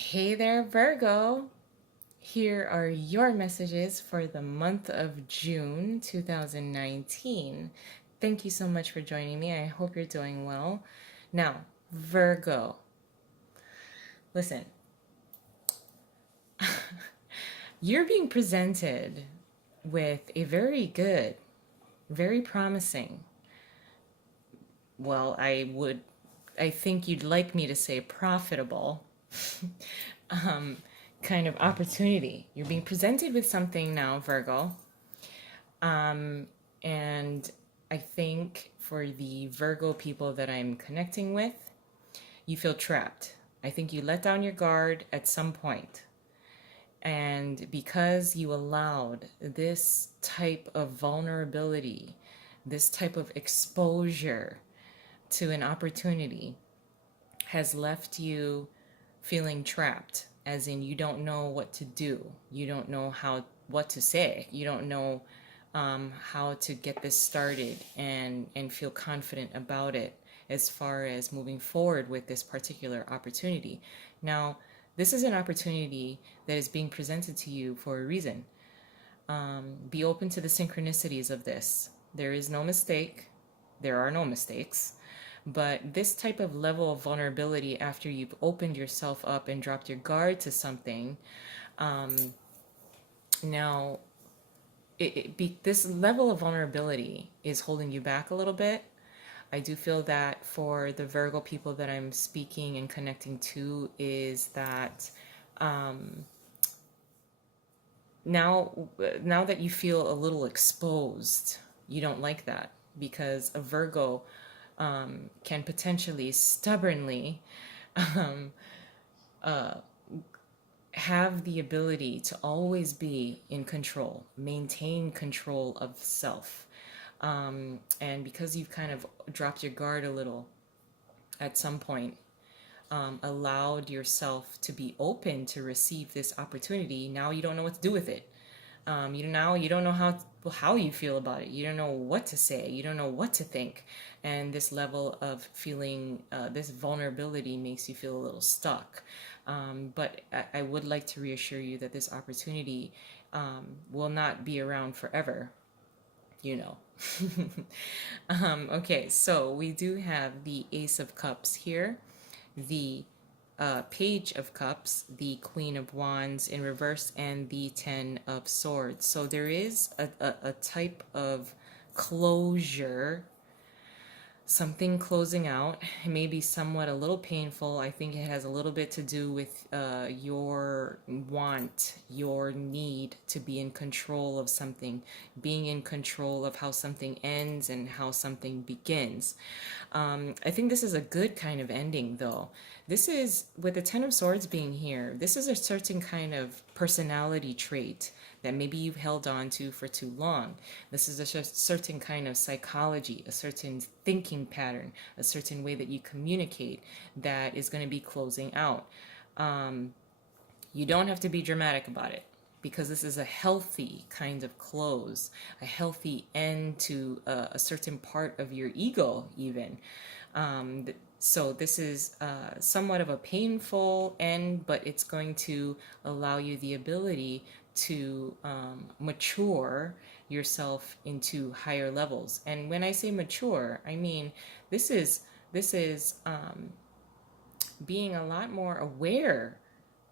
Hey there, Virgo. Here are your messages for the month of June 2019. Thank you so much for joining me. I hope you're doing well. Now, Virgo, listen, you're being presented with a very good, very promising, well, I think you'd like me to say profitable um, kind of opportunity. You're being presented with something now, Virgo. And I think for the Virgo people that I'm connecting with, you feel trapped. I think you let down your guard at some point. And because you allowed this type of vulnerability, this type of exposure to an opportunity, has left you feeling trapped, as in you don't know what to do. You don't know what to say. You don't know how to get this started and feel confident about it as far as moving forward with this particular opportunity. Now, this is an opportunity that is being presented to you for a reason. Be open to the synchronicities of this. There is no mistake. There are no mistakes. But this type of level of vulnerability after you've opened yourself up and dropped your guard to something, now this level of vulnerability is holding you back a little bit. I do feel that for the Virgo people that I'm speaking and connecting to is that now now that you feel a little exposed, you don't like that because a Virgo can potentially stubbornly um, have the ability to always be in control, maintain control of self. And because you've kind of dropped your guard a little at some point, allowed yourself to be open to receive this opportunity, now you don't know what to do with it. You don't know how you feel about it. You don't know what to say. You don't know what to think, and this level of feeling, this vulnerability makes you feel a little stuck. But I would like to reassure you that this opportunity will not be around forever. You know. Okay, so we do have the Ace of Cups here, the Page of Cups, the Queen of Wands in reverse, and the Ten of Swords. So there is a type of closure, something closing out. It may be somewhat a little painful. I think it has a little bit to do with your want, your need to be in control of something, being in control of how something ends and how something begins. I think this is a good kind of ending, though. This is, with the Ten of Swords being here, this is a certain kind of personality trait that maybe you've held on to for too long. This is a certain kind of psychology, a certain thinking pattern, a certain way that you communicate that is going to be closing out. You don't have to be dramatic about it because this is a healthy kind of close, a healthy end to a certain part of your ego, even. So this is somewhat of a painful end, but it's going to allow you the ability to mature yourself into higher levels. And when I say mature, I mean this is being a lot more aware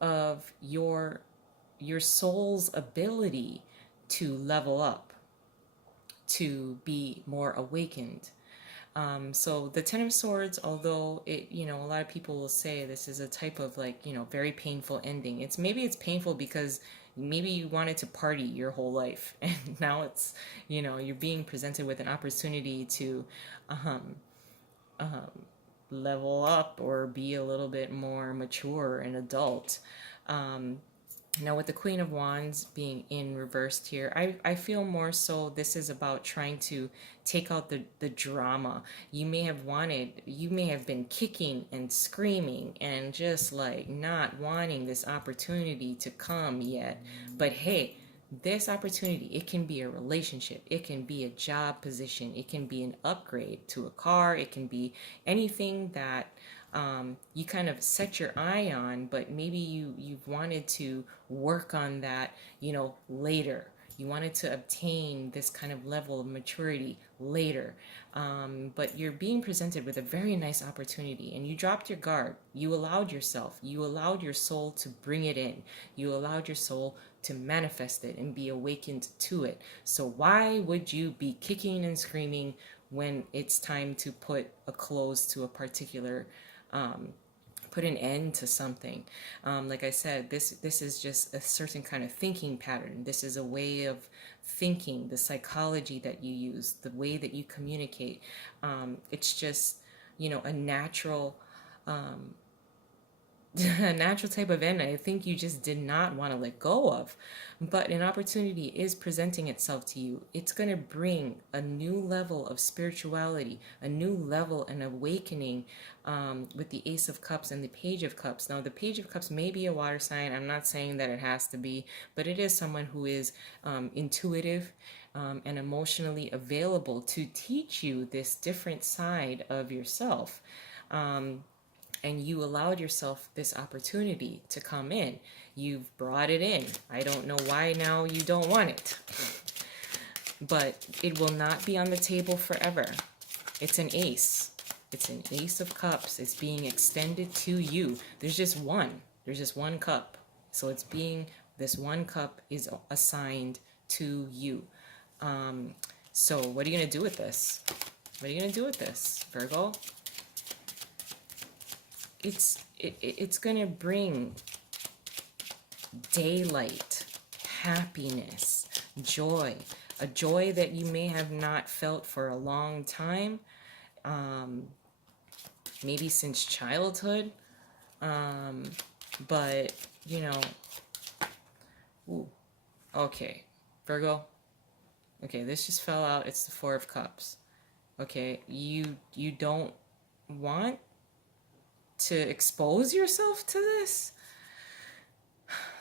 of your soul's ability to level up, to be more awakened. So the Ten of Swords, although a lot of people will say this is a type of very painful ending. Maybe it's painful because maybe you wanted to party your whole life and now it's, you're being presented with an opportunity to um, level up or be a little bit more mature and adult. Um, Now, with the Queen of Wands being in reversed here, I feel more so this is about trying to take out the drama. You may have been kicking and screaming and just like not wanting this opportunity to come yet. But hey, this opportunity, it can be a relationship, it can be a job position, it can be an upgrade to a car, it can be anything that you kind of set your eye on, but maybe you've wanted to work on that, later. You wanted to obtain this kind of level of maturity later. But you're being presented with a very nice opportunity and you dropped your guard. You allowed yourself, you allowed your soul to bring it in. You allowed your soul to manifest it and be awakened to it. So why would you be kicking and screaming when it's time to put a close to a particular put an end to something? Like I said, this is just a certain kind of thinking pattern. This is a way of thinking, the psychology that you use, the way that you communicate. It's just, a natural a natural type of end I think you just did not want to let go of. But an opportunity is presenting itself to you. It's going to bring a new level of spirituality, a new level and awakening with the Ace of Cups and the Page of Cups. Now, the Page of Cups may be a water sign. I'm not saying that it has to be, but it is someone who is intuitive and emotionally available to teach you this different side of yourself. And you allowed yourself this opportunity to come in. You've brought it in. I don't know why now you don't want it. But it will not be on the table forever. It's an ace. It's an Ace of Cups. It's being extended to you. There's just one. There's just one cup. So this one cup is assigned to you. So what are you going to do with this? What are you going to do with this, Virgo? It's going to bring daylight, happiness, joy, a joy that you may have not felt for a long time, maybe since childhood, but, ooh, okay, Virgo, okay, this just fell out. It's the Four of Cups. Okay, you don't want to expose yourself to this.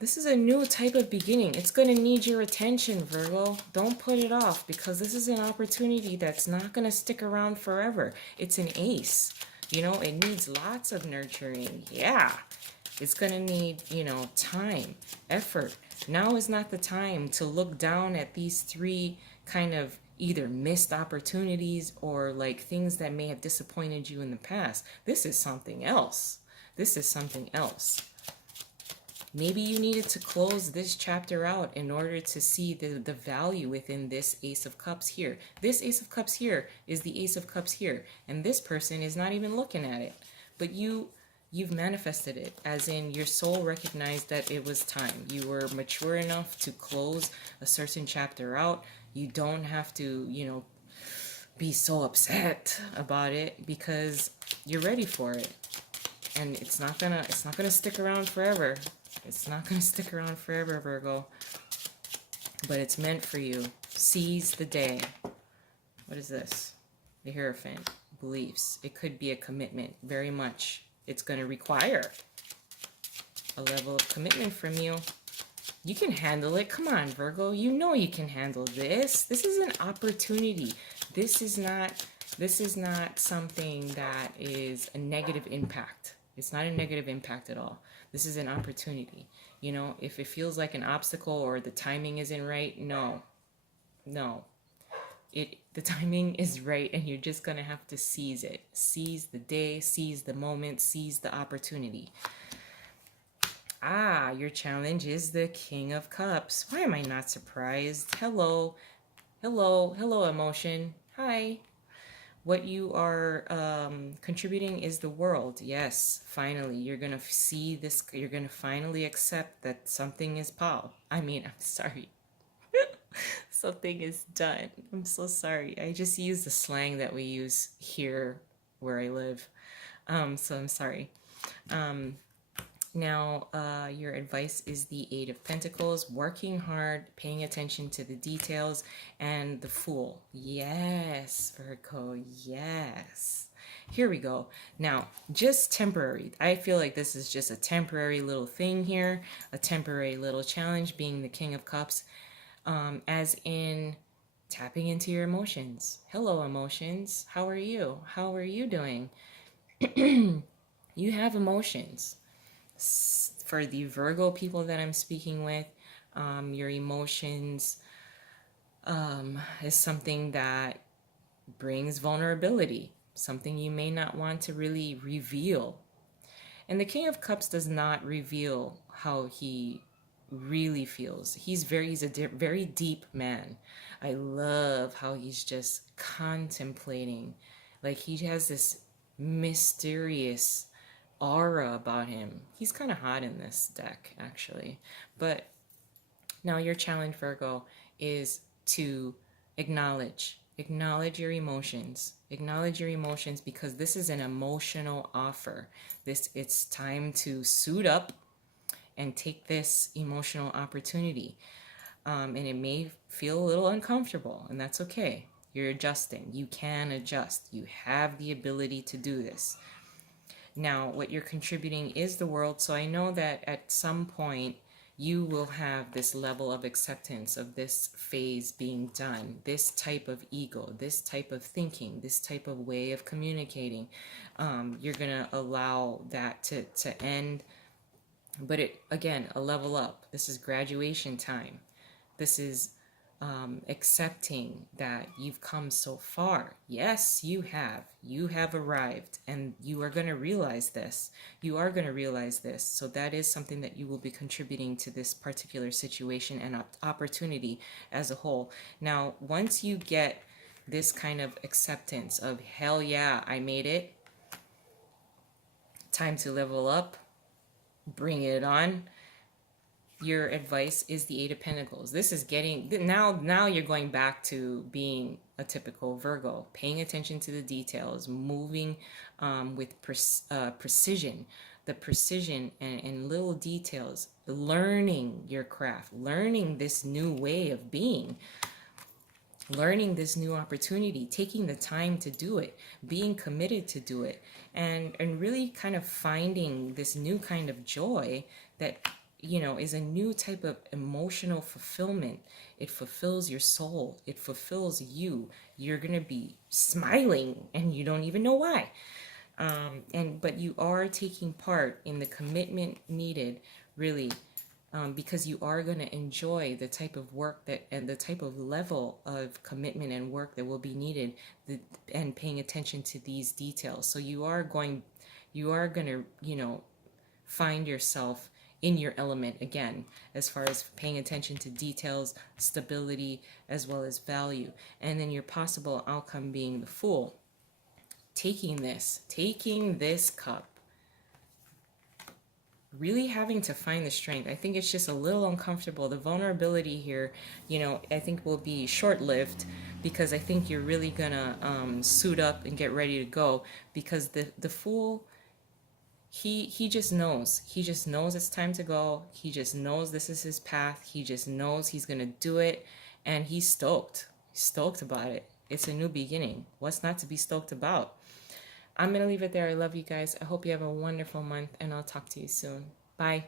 This is a new type of beginning. It's going to need your attention, Virgo. Don't put it off, because this is an opportunity that's not going to stick around forever. It's an ace. It needs lots of nurturing. Yeah. It's going to need, time, effort. Now is not the time to look down at these three kind of either missed opportunities or like things that may have disappointed you in the past. This is something else. This is something else. Maybe you needed to close this chapter out in order to see the value within this Ace of Cups here. This Ace of Cups here is the Ace of Cups here, and this person is not even looking at it. But you've manifested it, as in your soul recognized that it was time. You were mature enough to close a certain chapter out. You don't have to, be so upset about it, because you're ready for it. And it's not gonna stick around forever. It's not gonna stick around forever, Virgo. But it's meant for you. Seize the day. What is this? The Hierophant. Beliefs. It could be a commitment. Very much. It's gonna require a level of commitment from you. You can handle it. Come on, Virgo. You know you can handle this. This is an opportunity. This is not something that is a negative impact. It's not a negative impact at all. This is an opportunity. If it feels like an obstacle or the timing isn't right, no. The timing is right, and you're just gonna have to seize it. Seize the day, seize the moment, seize the opportunity. Your challenge is the King of Cups. Why am I not surprised? Hello, emotion. Hi. What you are contributing is the world. Yes, finally, you're going to see this. You're going to finally accept that something is I'm sorry. Something is done. I'm so sorry. I just use the slang that we use here where I live. So I'm sorry. Now, your advice is the Eight of Pentacles, working hard, paying attention to the details, and the Fool. Yes, Virgo, yes. Here we go. Now, just temporary. I feel like this is just a temporary little thing here, a temporary little challenge, being the King of Cups, as in tapping into your emotions. Hello, emotions. How are you? How are you doing? You have emotions. For the Virgo people that I'm speaking with, your emotions is something that brings vulnerability, something you may not want to really reveal. And the King of Cups does not reveal how he really feels. He's very deep man. I love how he's just contemplating. Like he has this mysterious aura about him. He's kind of hot in this deck, actually. But now your challenge, Virgo, is to acknowledge your emotions. Acknowledge your emotions, because this is an emotional offer. It's time to suit up and take this emotional opportunity. And it may feel a little uncomfortable, and that's okay. You're adjusting. You can adjust. You have the ability to do this. Now, what you're contributing is the world, so I know that at some point you will have this level of acceptance of this phase being done, this type of ego, this type of thinking, this type of way of communicating. You're going to allow that to end. But again, a level up. This is graduation time. This is accepting that you've come so far. Yes, you have. You have arrived, and you are going to realize this. You are going to realize this. So that is something that you will be contributing to this particular situation and opportunity as a whole. Now, once you get this kind of acceptance of, hell yeah, I made it, time to level up, bring it on, your advice is the Eight of Pentacles. This is getting, now you're going back to being a typical Virgo, paying attention to the details, moving with precision, the precision and little details, learning your craft, learning this new way of being, learning this new opportunity, taking the time to do it, being committed to do it, and really kind of finding this new kind of joy that, you know, is a new type of emotional fulfillment. It fulfills your soul. It fulfills you. You're going to be smiling and you don't even know why. But you are taking part in the commitment needed, really, because you are going to enjoy the type of work that, and the type of level of commitment and work that will be needed, and paying attention to these details. So you are going to, you know, find yourself in your element again, as far as paying attention to details, stability, as well as value. And then your possible outcome being the Fool. Taking this cup, really having to find the strength. I think it's just a little uncomfortable. The vulnerability here, you know, I think will be short-lived, because I think you're really gonna suit up and get ready to go, because the Fool, he just knows. He just knows it's time to go. He just knows this is his path. He just knows he's gonna do it, and he's stoked about it. It's a new beginning. What's not to be stoked about? I'm going to leave it there. I love you guys. I hope you have a wonderful month, and I'll talk to you soon. Bye.